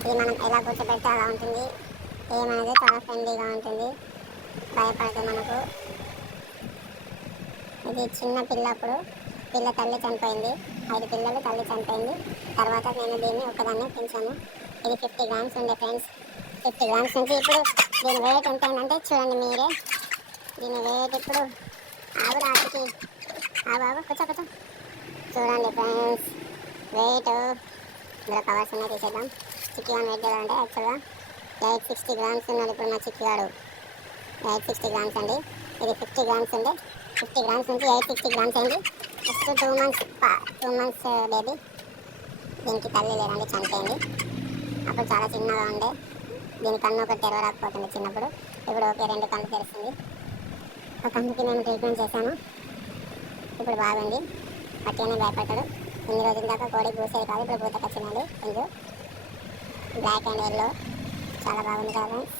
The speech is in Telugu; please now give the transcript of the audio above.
ఇది మనం ఎలా కూర్చోబెడితే అలా ఉంటుంది. ఏమనేది చాలా ఫ్రెండ్లీగా ఉంటుంది, భయపడదు మనకు. ఇది చిన్న పిల్లప్పుడు పిల్ల తల్లి చనిపోయింది, 5 పిల్లలు తల్లి చనిపోయింది. తర్వాత నేను దీన్ని ఒకదాన్నే పెంచాను. ఇది 50 గ్రామ్స్ ఉండే ఫ్రెండ్స్. 50 గ్రామ్స్ నుంచి ఇప్పుడు దీని వెయిట్ ఎంత అయిందంటే చూడండి మీరే. దీని వెయిట్ ఇప్పుడు ఆగు రాత్రికి ఆగు కూర్చో చూడండి ఫ్రెండ్స్ వెయిట్. ఇందులో కవర్స్ ఉన్నాయి, తీసేద్దాం. చిక్కి వన్ వెయిట్ చేయాలంటే యాక్చువల్గా 860 గ్రామ్స్ ఉన్నాడు ఇప్పుడు మా చిక్కివాడు. 860 గ్రామ్స్ అండి. ఇది 50 గ్రామ్స్ ఉండే, 50 గ్రామ్స్ నుంచి 860 గ్రామ్స్ అయింది. Just 2 months baby. దీనికి తల్లి లేదండి, చనిపోయింది. అప్పుడు చాలా చిన్నగా ఉండే, దీని కన్ను ఒకటి తెరవరాకపోతుంది చిన్నప్పుడు. ఇప్పుడు ఓకే, 2 కళ్ళు తెరుస్తుంది. ఒక కన్నుకి నేను ట్రీట్మెంట్ చేశాను, ఇప్పుడు బాగుంది. పట్టిగానే భయపడతాడు. ఇన్ని రోజుల దాకా కోడి పూసేది కాదు, ఇప్పుడు పూతకు వచ్చిందండి. ఇందు బ్లాక్ అండ్ ఎల్లో చాలా బాగుంది కదా ఫ్రెండ్స్.